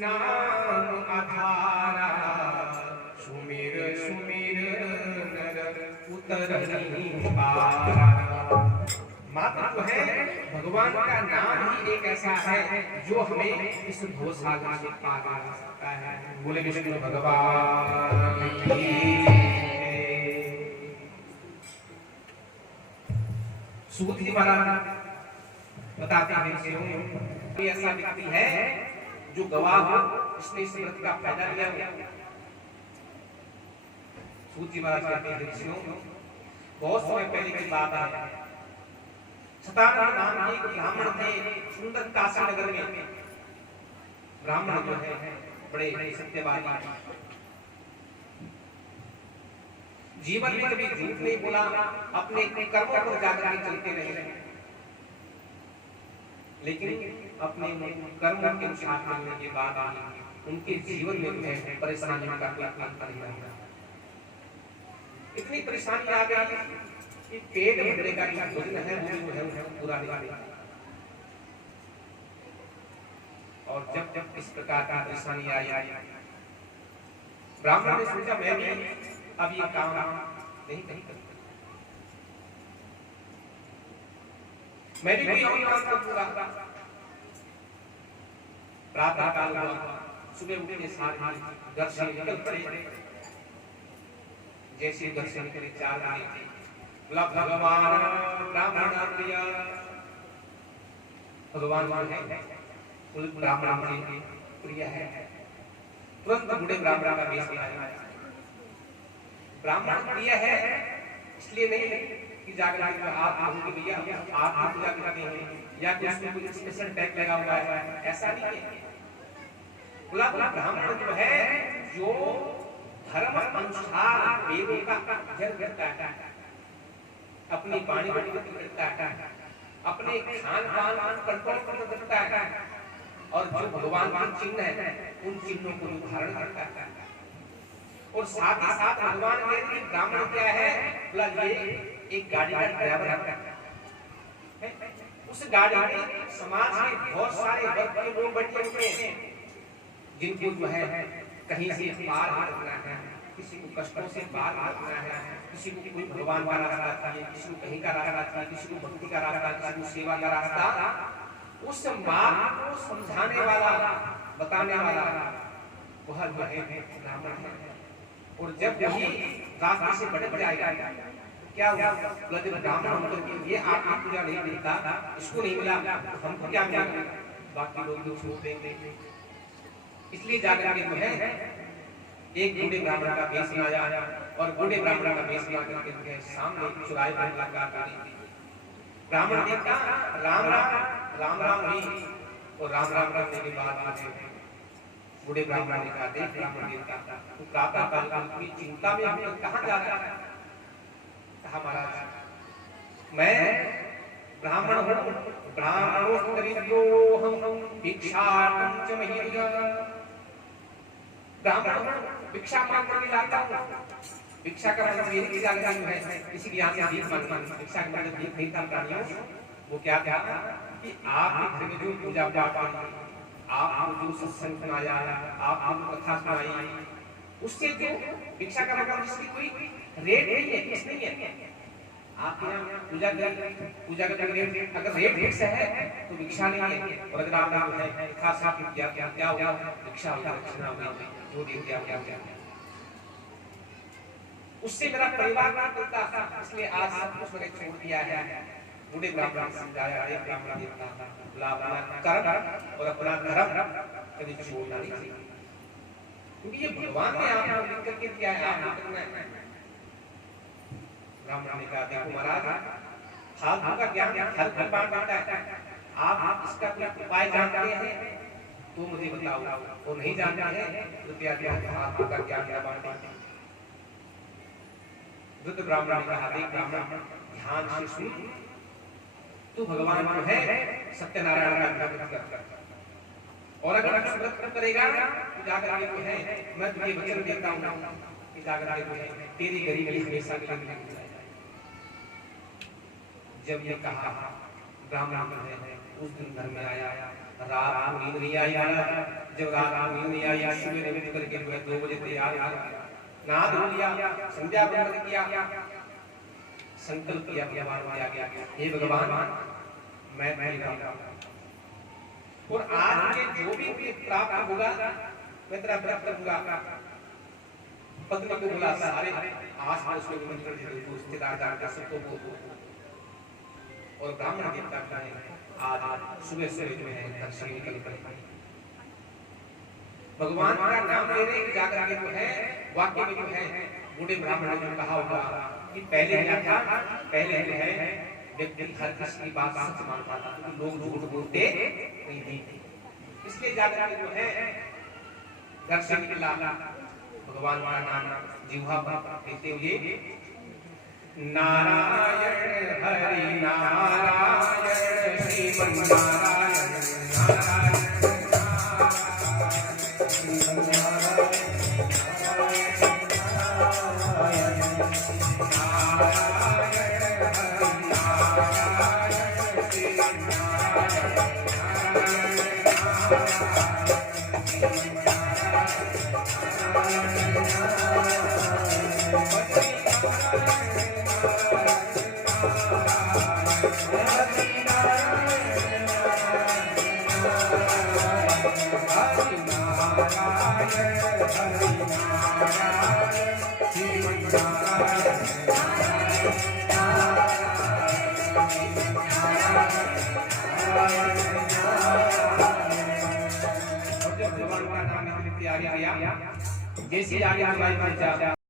नाम आधारा, सुमिर सुमिर नर उतरनी पारा। मात्र जो है भगवान का नाम ही एक ऐसा है जो हमें इस भवसागर से पार करा सकता है। बोले विष्णु भगवान की। सूत जी महाराज बताते हैं कि ऐसा व्यक्ति है जो गवाह हो, इसने इस व्रत का फायदा लिया। सूत जी महाराज कहते हैं बहुत समय पहले की बात है। सतानंद नाम के एक ब्राह्मण थे सुंदर काशी नगर में। ब्राह्मण जो है बड़े सत्यवादी, जीवन में कभी झूठ नहीं बोला, अपने कर्मों पर जाकर के चलते रहे, लेकिन अपने कर्मों के अनुसार चलने के बाद उनके जीवन में परेशानियों का कोई अंत नहीं रहा। इतनी परेशानी आ गई कि पेट भरने का भोजन है वो है पूरा नहीं। और जब जब इस प्रकार की परेशानी आई, ब्राह्मण ने सोचा मैं भी अब ये काम नहीं करूंगा, मैं भी कोई और काम करूंगा। प्रातः काल हुआ, सुबह उठने सारे घर से निकल पड़े। जैसे घर से निकले 4 बजे, भगवान ब्राह्मण प्रिय भगवान ब्राह्मण के प्रिय है। तुरंत बूढ़े ब्राह्मण का वेश बनाया। ब्राह्मण प्रिय है इसलिए नहीं कि जाकर आप कहोगे भैया आप पूजा करते हैं या कुछ स्पेशल टैग लगा हुआ है, ऐसा नहीं है। बोला ब्राह्मण जो है जो धर्म अनुसार वेदों का अध्ययन करता है, अपनी वाणी को करता है, अपने खान पान कंट्रोल करता है, और जो भगवान के चिन्ह है उन चिन्हों को धारण करता है। और साथ ही साथ भगवान के ब्राह्मण क्या है, बोला ये एक गाड़ी का ड्राइवर है। उस गाड़ी में समाज के बहुत सारे वर्ग के लोग बैठे हुए हैं जिनको जो है कहीं से पार करना है, किसी को कष्टों से पार करना है, किसी को कोई भगवान का रास्ता चाहिए, किसी को कहीं का रास्ता चाहिए, किसी को भक्ति का रास्ता, किसी को सेवा का रास्ता। उस मार्ग को समझाने वाला, बताने वाला वह जो है ब्राह्मण है। और जब वही रास्ते से भटक जाएगा क्या हुआ, जब ब्राह्मण होकर के ये आपकी पूजा नहीं मिलता, इसको नहीं मिला, हमको क्या मिलेगा, बाकी लोग जो छोड़ देंगे। इसलिए जाकर के जो है एक बूढ़े ब्राह्मण का वेश बनाया और बूढ़े ब्राह्मण का वेश बना करके उनके सामने चुराए पर लगा कर ब्राह्मण देखा राम राम राम राम हुई। और राम राम करने के बाद बूढ़े ब्राह्मण ने कहा देख ब्राह्मण देवता तू प्रातः काल की चिंता में हम कहां जा रहा है। कहा महाराज मैं ब्राह्मण हूं, ब्राह्मणोत्तरीयो हम भिक्षाटं च महीर्य। ब्राह्मण भिक्षा मांग करके लाता हूं। भिक्षा का मतलब ये कि जाकर है किसी की यहाँ से भीख मांगना। भिक्षा का मतलब भीख नहीं था प्राणियों, वो क्या था कि आप घर में जो पूजा पाठ आप जो सत्संग सुनाया, आप कथा सुनाई, उससे जो भिक्षा का मतलब इसकी कोई रेट नहीं है, किस नहीं है। आप यहाँ पूजा का रेट अगर रेट फिक्स है तो भिक्षा नहीं है। और अगर आप है खास क्या होगा भिक्षा होगा, दक्षिणा होगी, जो दे क्या उससे मेरा परिवार नहीं चलता, इसलिए आज सब कुछ मैंने छोड़ दिया है। बूढ़े ब्राह्मण समझाया एक ब्राह्मण देवता अपना कर्म और अपना धर्म कभी छोड़ना नहीं चाहिए, क्योंकि ये भगवान ने आपको लिख करके दिया है, आप करना है। ब्राह्मण ने कहा देखो महाराज फालतू का ज्ञान हर कोई बांट देता है, आप इसका कोई उपाय जानते हैं तो मुझे बताओ, वो नहीं जानते हैं कृपया फालतू का ज्ञान न बांटें। वृद्ध ब्राह्मण ने कहा देख ब्राह्मण ध्यान से सुन, तू भगवान जो है सत्यनारायण का व्रत कर, और अगर तू व्रत करेगा तो जाकर के जो है मैं तुझे वचन देता हूं कि जाकर के जो है तेरी गरीबी हमेशा के लिए नहीं जाएगी। जब ये कहा ब्राह्मण जो है उस दिन घर में आया, रात को नींद नहीं आई महाराज। जब रात को नींद नहीं आई, सुबह निमित्त करके जो है 2 बजे तैयार हुआ, नहा धो लिया, संध्या वंदन किया, संकल्प किया, भगवान में आ गया, हे भगवान मैं और आज मुझे जो भी प्राप्त होगा मैं तेरा व्रत करूंगा। पत्नी को बोला, सारे आस पास लोग निमंत्रण दे दो, रिश्तेदार जानकार सबको बोलो, और ब्राह्मण देवता का आज सुबह जो है दर्शन निकल कर भगवान का नाम ले रहे जाकर के जो है वाक्य में जो है बूढ़े ब्राह्मण ने जो कहा होगा कि पहले क्या था, पहले जो है व्यक्ति हर किसी की बात सच मान पाता था, तो लोग झूठ बोलते नहीं थे, इसलिए जाकर के जो है दर्शन मिला। भगवान का नाम जिह्वा पर लेते हुए नारायण हरि नारायण श्रीमन्नारायण नारायण जैसे आगे